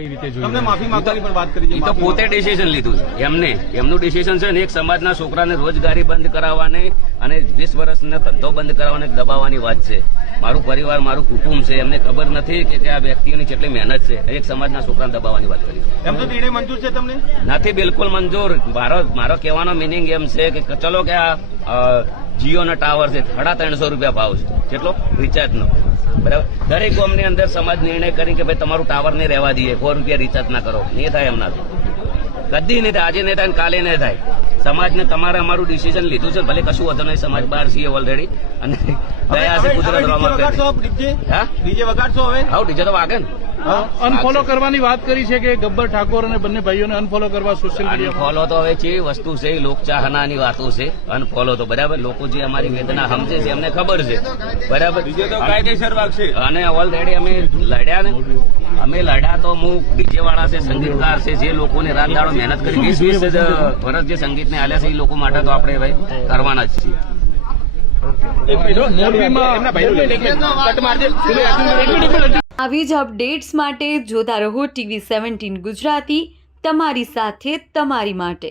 કઈ રીતે જોઈ તમને માફી માંગવાની પણ વાત કરી છે. એ તો પોતે ડિસિઝન લીધું છે એમનું ડિસિઝન છે ને એક સમાજના છોકરાને રોજગારી બંધ કરાવવાની અને 20 વર્ષનો ધંધો બંધ કરાવવાને દબાવવાની વાત છે. મારું પરિવાર મારું કુટુંબ છે એમને ખબર નથી કે આ વ્યક્તિઓની કેટલી મહેનત છે. એક સમાજના છોકરાને દબાવવાની વાત કરી. એમ તો નિર્ણય મંજૂર છે તમને? નથી બિલકુલ મંજૂર. મારો કહેવાનો મિનિંગ એમ છે કે ચલો કે આ જીઓનો ટાવર છે 350 રૂપિયા ભાવ છે કેટલો રિચાર્જનો, બરાબર. દરેક ગામની અંદર સમાજ નિર્ણય કરી કે ભાઈ તમારું ટાવર નહીં રહેવા દઈએ, 4 રૂપિયા રિચાર્જ ના કરો. નહીં થાય એમનાથી, કદી નહીં થાય. આજે નહીં થાય ને કાલે નહીં થાય. સમાજને તમારે અમારું ડિસિઝન લીધું છે, ભલે કશું વધુ નહીં. સમાજ બહાર છીએ ઓલરેડી અને ગયા છે ગુજરાત ડીજે વગાડશો હવે? હા, ડીજે તો વાગે ને. અનફોલો કરવાની વાત કરી છે કે ગબ્બર ઠાકોર અને બંને ભાઈઓને અનફોલો કરવા સોશિયલ મીડિયા. અનફોલો તો હવે કેવી વસ્તુ છે, એ લોકચાહનાની વાતો છે. અનફોલો તો બરાબર, લોકો જે અમારી વેદના સમજે છે એમને ખબર છે, બરાબર. ડીજે તો કાયદેસર વાગશે. અને ઓલરેડી અમે લડ્યા ને, અમે લડ્યા તો અમુક ડીજે વાળા છે, સંગીતકાર છે, જે લોકોને રાત દાડો મહેનત કરી 20 વર્ષ જે સંગીતને આલ્યા છે એ લોકો માટે તો આપણે ભાઈ કરવાના જ છીએ. આવી જ અપડેટ્સ માટે જોતા રહો TV17 ગુજરાતી, તમારી સાથે તમારી માટે.